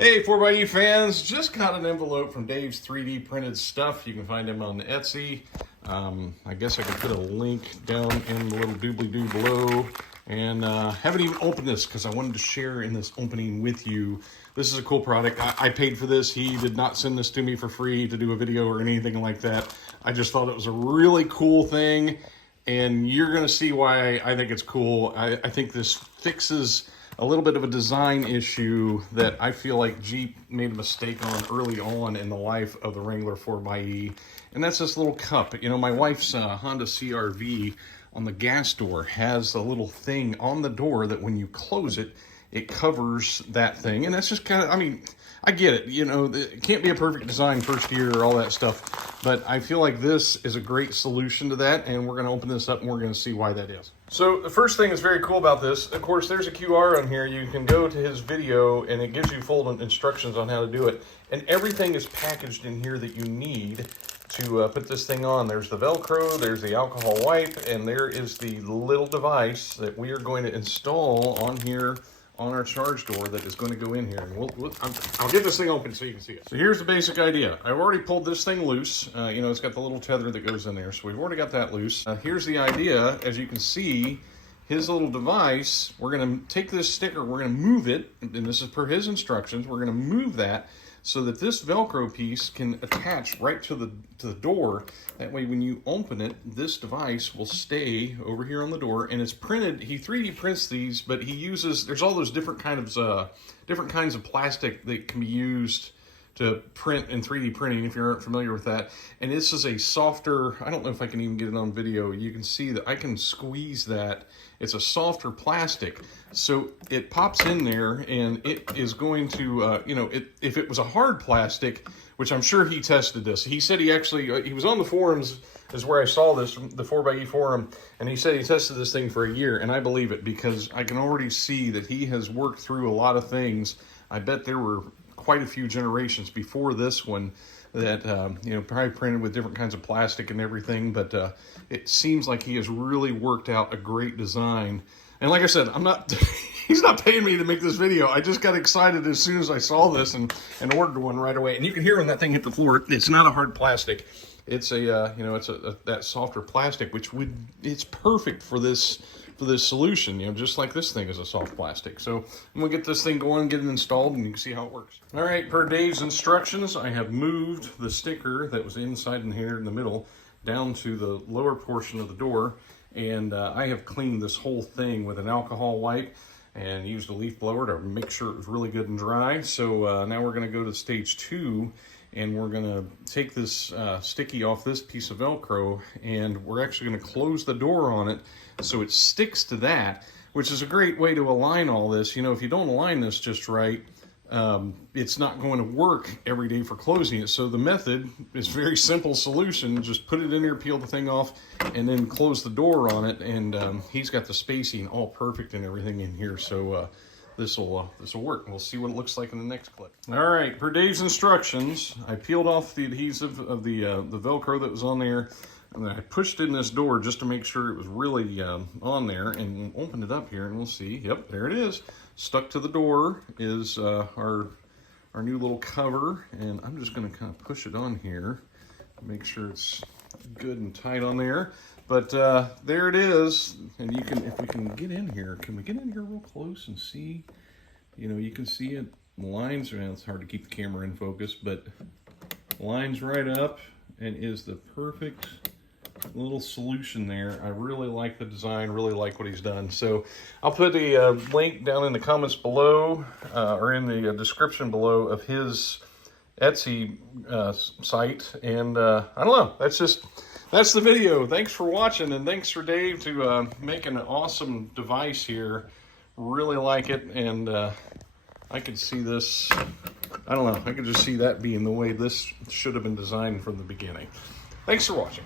Hey 4xe fans, just got an envelope from Dave's 3D printed stuff. You can find him on Etsy. I guess I could put a link down in the little doobly-doo below. And haven't even opened this because I wanted to share in this opening with you. This is a cool product. I paid for this. He did not send this to me for free to do a video or anything like that. I just thought it was a really cool thing. And you're going to see why I think it's cool. I think this fixes a little bit of a design issue that I feel like Jeep made a mistake on early on in the life of the Wrangler 4xe. And that's this little cup. You know, my wife's Honda CR-V on the gas door has a little thing on the door that when you close it, it covers that thing. And that's just kind of, I mean, I get it. You know, it can't be a perfect design first year or all that stuff. But I feel like this is a great solution to that. And we're going to open this up and we're going to see why that is. So the first thing that's very cool about this, of course, there's a QR on here. You can go to his video and it gives you full instructions on how to do it. And everything is packaged in here that you need to put this thing on. There's the Velcro, there's the alcohol wipe, and there is the little device that we are going to install on here on our charge door that is going to go in here. And I'll get this thing open so you can see it. So here's the basic idea. I've already pulled this thing loose. You know, it's got the little tether that goes in there, so we've already got that loose. Here's the idea. As you can see, his little device, we're going to take this sticker, we're going to move it, and this is per his instructions, we're going to move that so that this Velcro piece can attach right to the door. That way when you open it, this device will stay over here on the door, and it's printed. He 3D prints these, but he uses, there's all those different kinds of plastic that can be used to print in 3D printing, if you aren't familiar with that. And this is a softer, I don't know if I can even get it on video. You can see that I can squeeze that. It's a softer plastic. So it pops in there and it is going to, you know, if it was a hard plastic, which I'm sure he tested this. He said he actually, he was on the forums, is where I saw this, the 4xe forum, and he said he tested this thing for a year, and I believe it because I can already see that he has worked through a lot of things. I bet there were quite a few generations before this one that, you know, probably printed with different kinds of plastic and everything, but it seems like he has really worked out a great design. And like I said, I'm not, he's not paying me to make this video. I just got excited as soon as I saw this and ordered one right away. And you can hear when that thing hit the floor, it's not a hard plastic. It's a, you know, it's that softer plastic, which it's perfect for this solution, you know, just like this thing is a soft plastic. So I'm gonna get this thing going, get it installed, and you can see how it works. All right, per Dave's instructions, I have moved the sticker that was inside in here in the middle down to the lower portion of the door, and I have cleaned this whole thing with an alcohol wipe and used a leaf blower to make sure it was really good and dry. So now we're gonna go to stage 2, and we're gonna take this sticky off this piece of Velcro, and we're actually gonna close the door on it so it sticks to that, which is a great way to align all this. You know, if you don't align this just right, it's not going to work every day for closing it. So the method is very simple solution. Just put it in here, peel the thing off, and then close the door on it. And he's got the spacing all perfect and everything in here. So this will work. We'll see what it looks like in the next clip. All right, per Dave's instructions, I peeled off the adhesive of the Velcro that was on there, and then I pushed in this door just to make sure it was really on there, and we'll open it up here and we'll see. Yep, there it is. Stuck to the door is our new little cover, and I'm just going to kind of push it on here, make sure it's good and tight on there. But there it is, and you can, if we can get in here, can we get in here real close and see? You know, you can see it, lines, and it's hard to keep the camera in focus, but lines right up, and is the perfect little solution there. I really like the design, really like what he's done. So I'll put a link down in the comments below, or in the description below of his Etsy site, and I don't know, that's the video. Thanks for watching, and thanks for Dave to make an awesome device here. Really like it, and I could see this, I don't know, I could just see that being the way this should have been designed from the beginning. Thanks for watching.